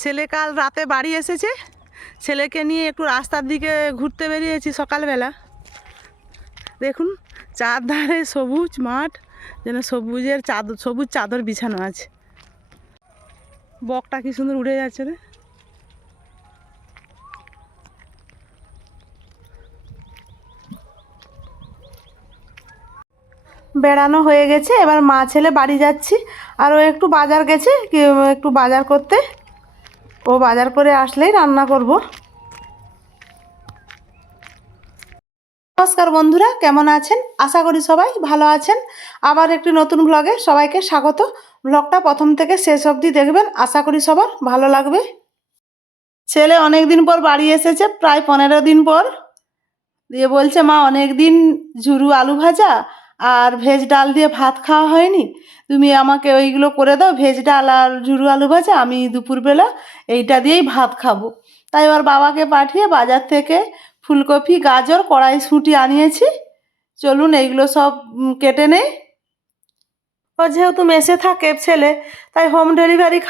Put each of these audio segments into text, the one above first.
ছেলে কাল রাতে বাড়ি এসেছে। ছেলেকে নিয়ে একটু রাস্তার দিকে ঘুরতে বেরিয়েছি সকালবেলা। দেখুন চারধারে সবুজ মাঠ, যেন সবুজের চাদর, সবুজ চাদর বিছানো আছে। বকটা কি সুন্দর উড়ে যাচ্ছে রে। বেড়ানো হয়ে গেছে, এবার মা ছেলে বাড়ি যাচ্ছি। আর ও একটু বাজার গেছে একটু বাজার করতে। ও বাজার করে আসলেই রান্না করব। নমস্কার বন্ধুরা, কেমন আছেন? আশা করি সবাই ভালো আছেন। আবার একটি নতুন ব্লগে সবাইকে স্বাগত। ব্লগটা প্রথম থেকে শেষ অবধি দেখবেন, আশা করি সবার ভালো লাগবে। ছেলে অনেক দিন পর বাড়ি এসেছে, প্রায় পনেরো দিন পর। দিয়ে বলছে, মা অনেক দিন ঝুরু আলু ভাজা আর ভেজ ডাল দিয়ে ভাত খাওয়া হয়নি? তুমি আমাকে ওইগুলো করে দাও, ভেজ ডাল আর ঝুরু আলু ভাজা, আমি দুপুরবেলা এইটা দিয়েই ভাত খাব। তাই ওর বাবাকে পাঠিয়ে বাজার থেকে ফুলকপি, গাজর কড়াইশুঁটি আনিয়েছি। চলুন এইগুলো সব কেটে নেই। ও যেহেতু মেসে থাকে ছেলে, তাই হোম ডেলিভারি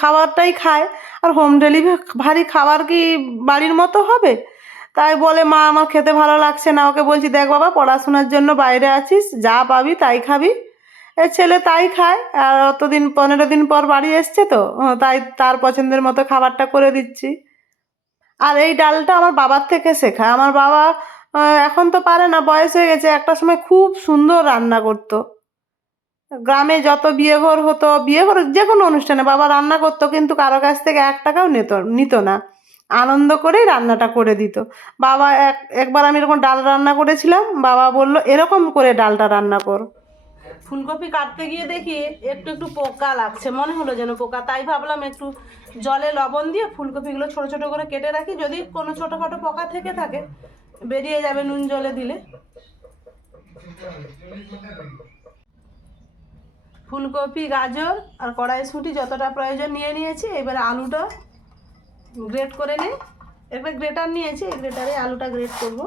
খাবারটাই খায়। আর হোম ডেলিভারি খাবার কি বাড়ির মতো হবে? তাই বলে, মা, আমার খেতে ভালো লাগছে না। ওকে বলছি, দেখ বাবা, পড়াশোনার জন্য বাইরে আছিস, যা পাবি তাই খাবি। এ ছেলে তাই খায়, আর অতদিন, পনেরো দিন পর বাড়ি এসছে তো তাই তার পছন্দের মতো খাবারটা করে দিচ্ছি। আর এই ডালটা আমার বাবার থেকে শেখা। আমার বাবা এখন তো পারে না, বয়স হয়ে গেছে, একটা সময় খুব সুন্দর রান্না করতো। গ্রামে যত বিয়ে ঘর হতো বিয়ে ঘর যে কোনো অনুষ্ঠানে বাবা রান্না করতো, কিন্তু কারও কাছ থেকে এক টাকাও নিত নিত না। আনন্দ করেই রান্নাটা করে দিত। বাবা এক, একবার আমি এরকম ডাল রান্না করেছিলাম, বাবা বলল, এরকম করে ডালটা রান্না কর। ফুলকপি কাটতে গিয়ে দেখি একটু একটু পোকা লাগছে, মনে হলো যেন পোকা। তাই ভাবলাম একটু জলে লবণ দিয়ে ফুলকপিগুলো ছোট ছোট করে কেটে রাখি। যদি কোনো ছোটোখাটো পোকা থেকে থাকে, বেরিয়ে যাবে নুন জলে দিলে। ফুলকপি, গাজর আর কড়াইশুঁটি যতটা প্রয়োজন নিয়ে নিয়েছি, এবারে আলুটা গ্রেট করে নিই এরপরে গ্রেটার নিয়েছি, এই গ্রেটারে আলুটা গ্রেট করব।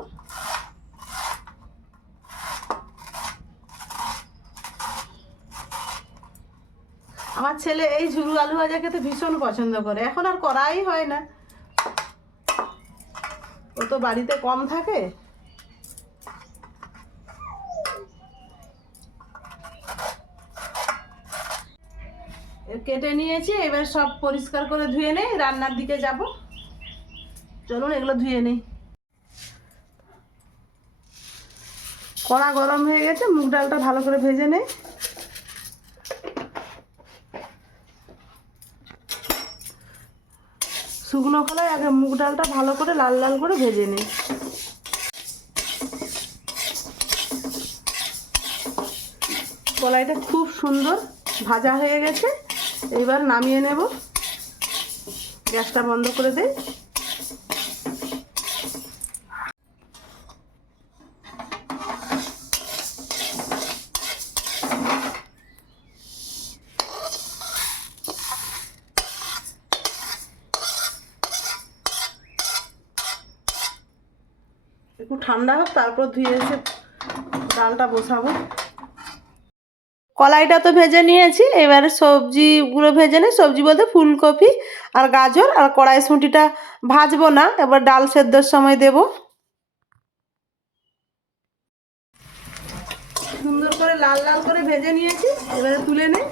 আমার ছেলে এই ঝুরু আলু ভাজা খেতে ভীষণ পছন্দ করে। এখন আর করাই হয় না। ও তো বাড়িতে কম থাকে। কেটে নিয়েছি, এবার সব পরিষ্কার করে ধুয়ে নেই, রান্নার দিকে যাব। চলুন, এগুলো ধুয়ে নেই। কড়া গরম হয়ে গেছে, মুগ ডালটা ভালো করে ভেজে নেই। শুকনো কলায় আগে মুগ ডালটা ভালো করে লাল লাল করে ভেজে নিই। কলাইটা খুব সুন্দর ভাজা হয়ে গেছে। এইবার নামিয়ে নেব। গ্যাসটা বন্ধ করে দেই একটু ঠান্ডা হোক, তারপর ধুয়ে এসে ডালটা বসাবো। কলাইটা তো ভেজে নিয়েছি, এবারে সবজিগুলো ভেজে নিই। সবজি বলতে ফুলকপি আর গাজর আর কড়াইশুঁটিটা ভাজবো না, এবার ডাল সেদ্ধর সময় দেব। সুন্দর করে লাল লাল করে ভেজে নিয়েছি, এবারে তুলে নিই।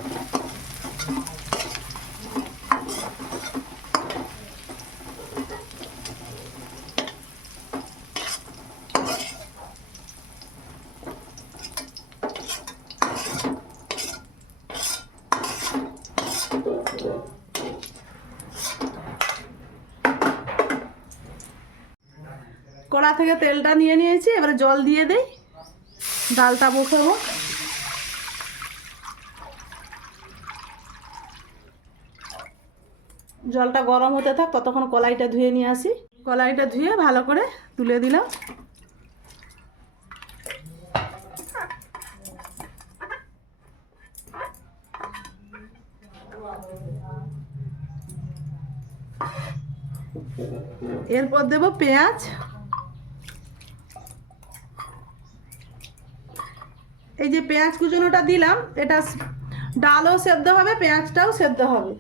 কড়া থেকে তেলটা নিয়ে নিয়েছি, এবারে জল দিয়ে দেই। ডালটা বসাবো। জলটা গরম হতে থাক, ততক্ষণ কলাইটা ধুয়ে নিয়ে আসি। কলাইটা ধুয়ে ভালো করে তুলে দিলাম। এরপর দেব পেঁয়াজ। এই যে পেঁয়াজ কুচনোটা দিলাম, এটা ডালও সেদ্ধ হবে, পেঁয়াজটাও সেদ্ধ হবে।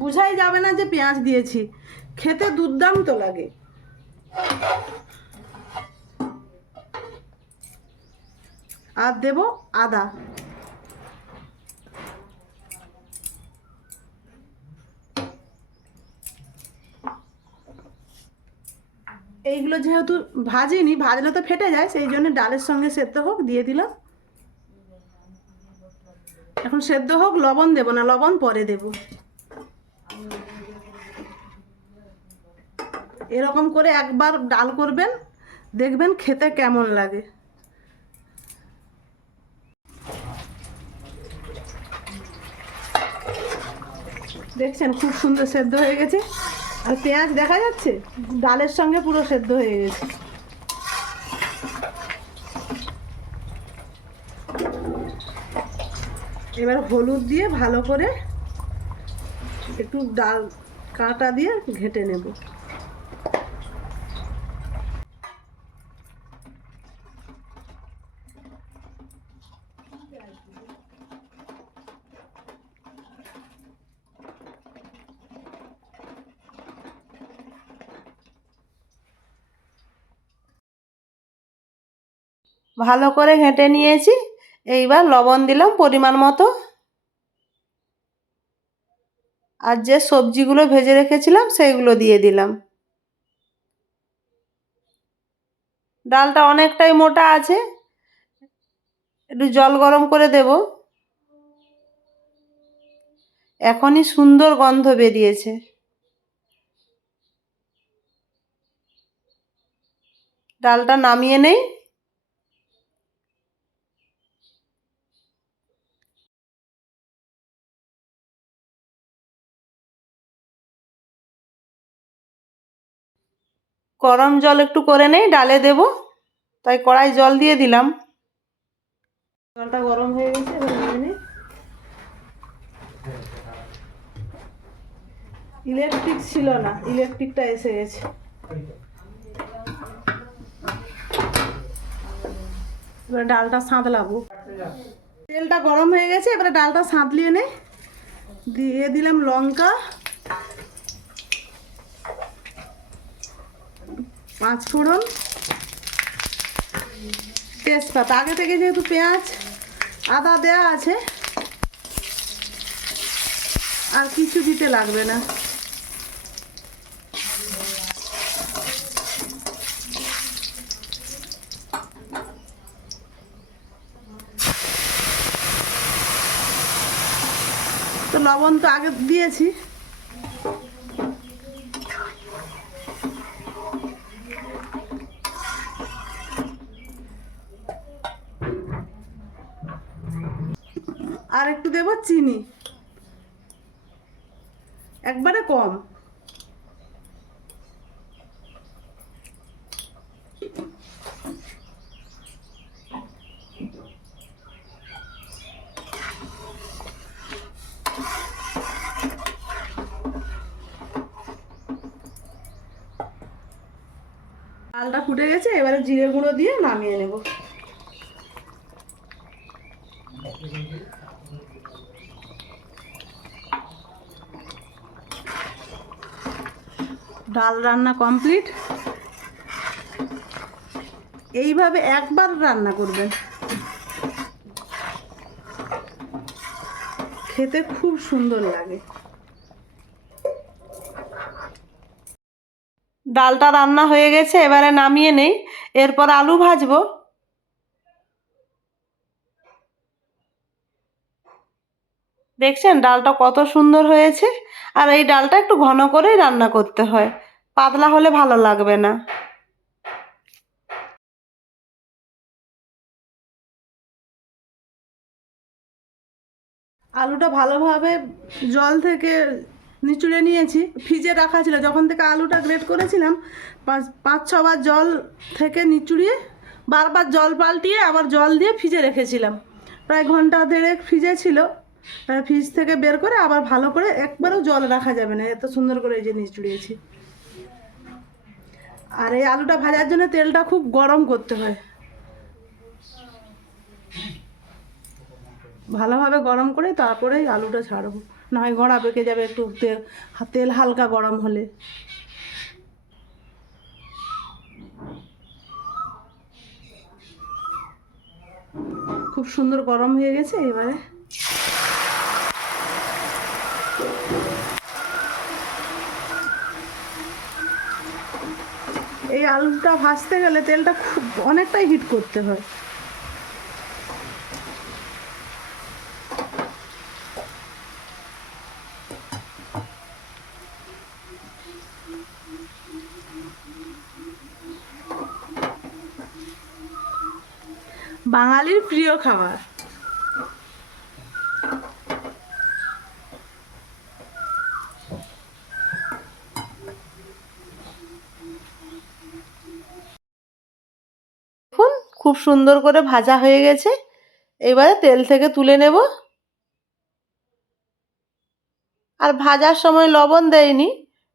বুঝাই যাবে না যে পেঁয়াজ দিয়েছি। খেতে দুর্দান্ত লাগে। আর দেব আদা। এইগুলো যেহেতু ভাজিনি, ভাজলে তো ফেটে যায়, সেই জন্য ডালের সঙ্গে সেদ্ধ হোক, দিয়ে দিলাম। এখন সেদ্ধ হোক, লবণ দেব না, লবণ পরে দেব। এরকম করে একবার ডাল করবেন, দেখবেন খেতে কেমন লাগে। দেখছেন, খুব সুন্দর সেদ্ধ হয়ে গেছে। আর পেঁয়াজ দেখা যাচ্ছে? ডালের সঙ্গে পুরো সেদ্ধ হয়ে গেছে। এবার হলুদ দিয়ে ভালো করে একটু ডাল কাঁটা দিয়ে ঘেটে নেব। ভালো করে ঘেঁটে নিয়েছি। এইবার লবণ দিলাম পরিমাণ মতো। আর যে সবজিগুলো ভেজে রেখেছিলাম সেইগুলো দিয়ে দিলাম। ডালটা অনেকটাই মোটা আছে। একটু জল গরম করে দেব। এখনই সুন্দর গন্ধ বেরিয়েছে। ডালটা নামিয়ে নেই। গরম জল একটু করে নেই, ডালে দেব। তাই কড়াই জল দিয়ে দিলাম। জলটা গরম হয়ে গেছে ইলেকট্রিক ছিল না, ইলেকট্রিকটা এসে গেছে। এবার ডালটা সাঁতলাবো। তেলটা গরম হয়ে গেছে, এবারে ডালটা সাঁতলিয়ে নে। দিয়ে দিলাম লঙ্কা। পাঁচ ফোড়ন, তেজপাতা। আগে থেকে যেহেতু পেঁয়াজ, আদা দেয়া আছে, আর কিছু দিতে লাগবে না। তো লবণ তো আগে দিয়েছি। আর একটু দেবো চিনি। একবারে কম। ডালটা ফুটে গেছে, এবারে জিরে গুঁড়ো দিয়ে নামিয়ে নেব। ডাল রান্না কমপ্লিট। এইভাবে একবার রান্না করবেন। খেতে খুব সুন্দর লাগে। ডালটা রান্না হয়ে গেছে, এবারে নামিয়ে নেই। এরপর আলু ভাজবো। দেখছেন ডালটা কত সুন্দর হয়েছে? আর এই ডালটা একটু ঘন করেই রান্না করতে হয়। পাতলা হলে ভালো লাগবে না। আলুটা ভালোভাবে জল থেকে নিচুড়ে নিয়েছি। ফ্রিজে রাখা ছিল। যখন থেকে আলুটা গ্রেট করেছিলাম, পাঁচ ছবার জল থেকে নিচুড়িয়ে বারবার জল পাল্টিয়ে আবার জল দিয়ে ফ্রিজে রেখেছিলাম। প্রায় ঘণ্টা দেড়েক ফ্রিজে ছিল। ফ্রিজ থেকে বের করে আবার ভালো করে একবারও জল রাখা যাবে না। এত সুন্দর করে এই যে নিচুড়িয়েছি। আর এই আলুটা ভাজার জন্য তেলটা খুব গরম করতে হয়। ভালোভাবে গরম করে তারপরেই আলুটা ছাড়বো। না হয় গড়া পেকে যাবে একটু তেল তেল হালকা গরম হলে। খুব সুন্দর গরম হয়ে গেছে এবারে। আলুটা ভাজতে গেলে তেলটা খুব অনেকটাই হিট করতে হয়। বাঙালির প্রিয় খাবার দেখুন খুব সুন্দর করে ভাজা হয়ে গেছে। এবারে তেল থেকে তুলে নেব। আর ভাজার সময় লবণ দেয়নি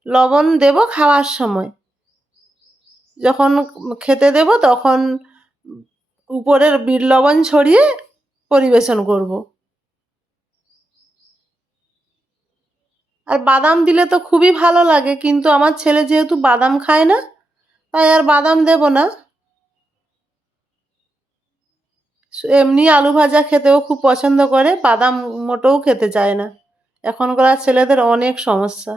লবণ দেব খাওয়ার সময়। যখন খেতে দেব তখন উপরের বিট লবণ ছড়িয়ে পরিবেশন করব। আর বাদাম দিলে তো খুবই ভালো লাগে, কিন্তু আমার ছেলে যেহেতু বাদাম খায় না, তাই আর বাদাম দেব না। এমনি আলু ভাজা খেতেও খুব পছন্দ করে, বাদাম মোটেও খেতে চায় না। এখনকার ছেলেদের অনেক সমস্যা।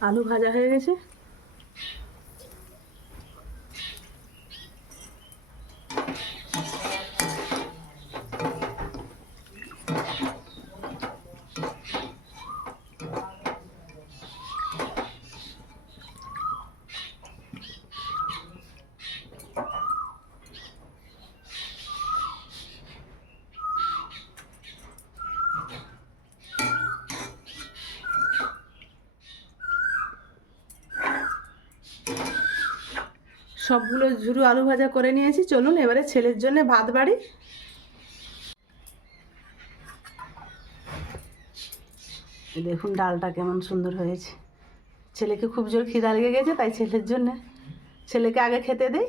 আলু ভাজা হয়ে গেছে। সবগুলো ঝুরু আলু ভাজা করে নিয়েছি। চলুন এবারে ছেলের জন্য ভাত বাড়ি। দেখুন ডালটা কেমন সুন্দর হয়েছে। ছেলেকে খুব জোর খিদা লেগে গেছে, তাই ছেলের জন্য। ছেলেকে আগে খেতে দেই।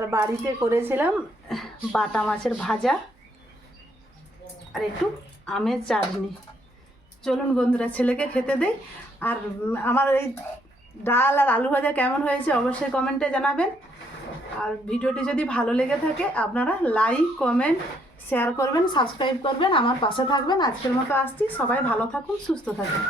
আর বাড়িতে করেছিলাম বাটা মাছের ভাজা আর একটু আমের চাটনি। চলুন বন্ধুরা, ছেলেকে খেতে দেই। আর আমার এই ডাল আর আলু ভাজা কেমন হয়েছে অবশ্যই কমেন্টে জানাবেন। আর ভিডিওটি যদি ভালো লেগে থাকে, আপনারা লাইক, কমেন্ট, শেয়ার করবেন, সাবস্ক্রাইব করবেন, আমার পাশে থাকবেন। আজকের মতো আসছি। সবাই ভালো থাকুন, সুস্থ থাকুন।